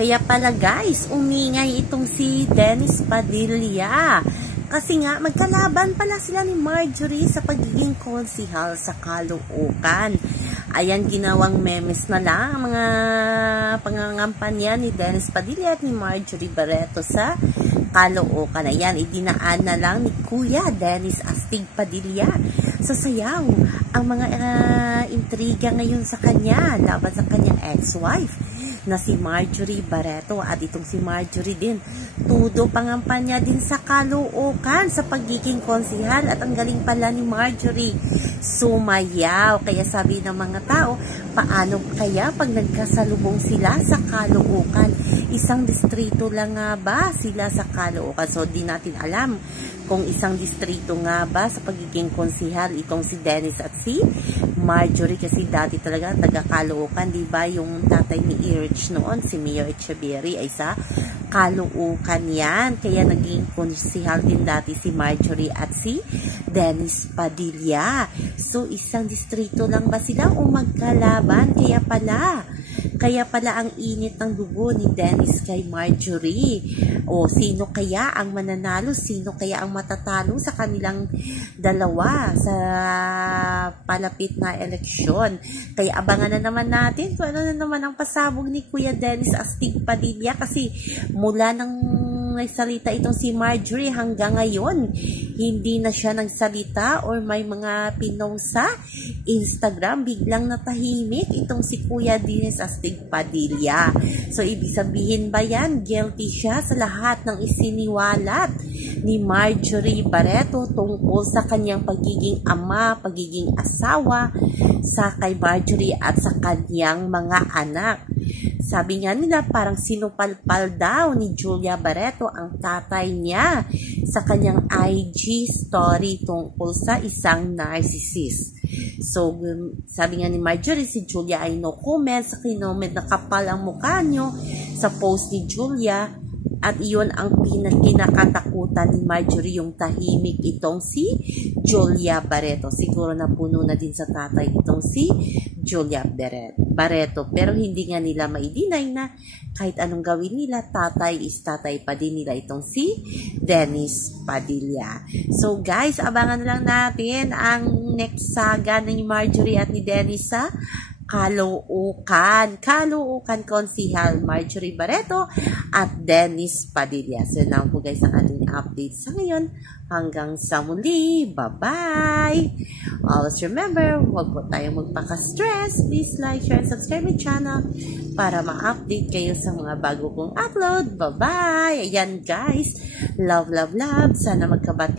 Kaya pala guys, umingay itong si Dennis Padilla. Kasi nga, magkalaban pala sila ni Marjorie sa pagiging konsihal sa Caloocan. Ayan, ginawang memes na lang ang mga pangangampanya ni Dennis Padilla at ni Marjorie Barreto sa Caloocan. Ayan, idinaan na lang ni Kuya Dennis Astig Padilla sa sayaw ang mga intriga ngayon sa kanya laban sa kanyang ex-wife na si Marjorie Barreto. At itong si Marjorie din, tudo pangampanya din sa Caloocan sa pagiging konsihal. At ang galing pala ni Marjorie, sumayaw. Kaya sabi ng mga tao, paano kaya pag nagkasalubong sila sa Caloocan? Isang distrito lang nga ba sila sa Caloocan? So di natin alam kung isang distrito nga ba sa pagiging konsihal itong si Dennis at si Marjorie, kasi dati talaga taga Caloocan, di ba? Yung tatay ni Erich noon, si Mayor Echeverry, ay sa Caloocan yan. Kaya naging konsihal din dati si Marjorie at si Dennis Padilla. So isang distrito lang ba sila o magkalaban? Kaya pala ang init ng dugo ni Dennis kay Marjorie. O sino kaya ang mananalo? Sino kaya ang matatalo sa kanilang dalawa sa palapit na eleksyon? Kaya abangan na naman natin kung ano na naman ang pasabog ni Kuya Dennis Astig Padilla, kasi mula nang nagsalita itong si Marjorie hanggang ngayon, hindi na siya nagsalita or may mga pinost sa Instagram, biglang natahimik itong si Kuya Dennis Astig Padilla. So ibig sabihin ba yan, guilty siya sa lahat ng isiniwalat ni Marjorie Barreto tungkol sa kanyang pagiging ama, pagiging asawa sa kay Marjorie at sa kanyang mga anak. Sabi nga nila, parang sinupalpal daw ni Julia Barreto ang tatay niya sa kanyang IG story tungkol sa isang narcissist. So, sabi nga ni Marjorie, si Julia ay no comment sa kinoment na kapal ang mukha nyo sa post ni Julia. At iyon ang kinakatakutan ni Marjorie, yung tahimik itong si Julia Barreto. Siguro napuno na din sa tatay itong si Julia Barreto. Pero hindi nga nila maidinay na kahit anong gawin nila, tatay is tatay pa din nila itong si Dennis Padilla. So guys, abangan na lang natin ang next saga ni Marjorie at ni Dennis sa Caloocan konsihal Marjorie Barreto at Dennis Padilla. So na po guys ang ating update sa ngayon. Hanggang sa muli. Bye-bye! Always remember, huwag po tayong magpaka-stress. Please like, share, and subscribe my channel para ma-update kayo sa mga bago kong upload. Bye-bye! Ayan guys. Love, love, love. Sana magkabati.